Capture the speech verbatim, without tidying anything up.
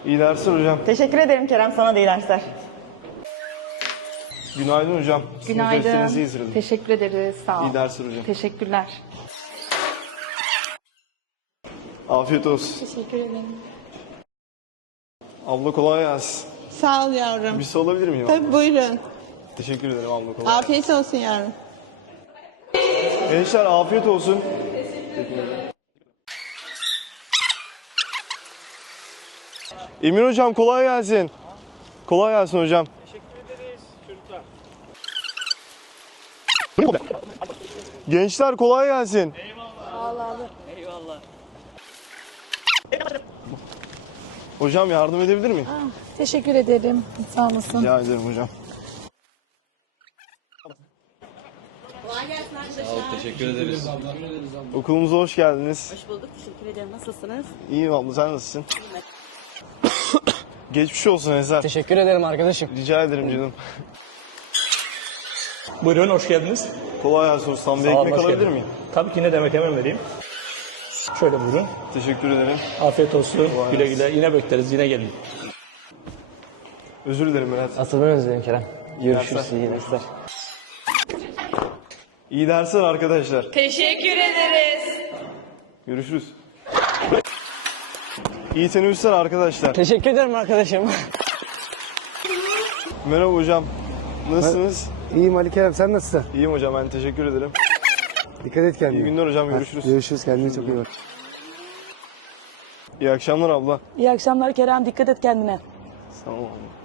İyi dersler hocam. Teşekkür ederim Kerem, sana da iyi dersler. Günaydın hocam. Günaydın. Sınıf defterinizi hazırladım. Teşekkür ederiz. Sağ ol. İyi dersler hocam. Teşekkürler. Afiyet olsun. Teşekkür ederim. Abla kolay gelsin. Sağ ol yavrum. Bir su alabilir miyim? Tabii buyurun. Teşekkür ederim abla, kolay gelsin. Afiyet olsun yavrum. Gençler afiyet olsun. Emir hocam kolay gelsin. Kolay gelsin hocam. Teşekkür ederiz çocuklar. Gençler kolay gelsin. Eyvallah. Eyvallah. Hocam yardım edebilir miyim? Teşekkür ederim. Sağ olasın. Rica ederim hocam. Teşekkür ederiz. Okulumuza hoş geldiniz. Hoş bulduk, teşekkür ederim. Nasılsınız? İyiyim abla, sen nasılsın? Geçmiş olsun Ezer. Teşekkür ederim arkadaşım. Rica ederim canım. Buyurun, hoş geldiniz. Kolay gelsin ustam. Bir Sağ olun, ekmek hoş alabilir geldin. miyim? Tabii ki, ne demek, hemen vereyim. Şöyle buyurun. Teşekkür ederim. Afiyet olsun. Kolay Güle gelsin. güle. Yine bekleriz, yine gelin. Özür dilerim Berat. Asıl ben özledim Kerem. Görüşürüz, Dersler. iyi dersler. İyi dersler arkadaşlar. Teşekkür ederiz. Görüşürüz. İyi teneffüsler arkadaşlar. Teşekkür ederim arkadaşım. Merhaba hocam. Nasılsınız? İyiyim Ali Kerem, sen nasılsın? İyiyim hocam, ben teşekkür ederim. Dikkat et kendine. İyi günler hocam, görüşürüz. Görüşürüz, kendine çok iyi bak. İyi akşamlar abla. İyi akşamlar Kerem, dikkat et kendine. Sağ ol abla.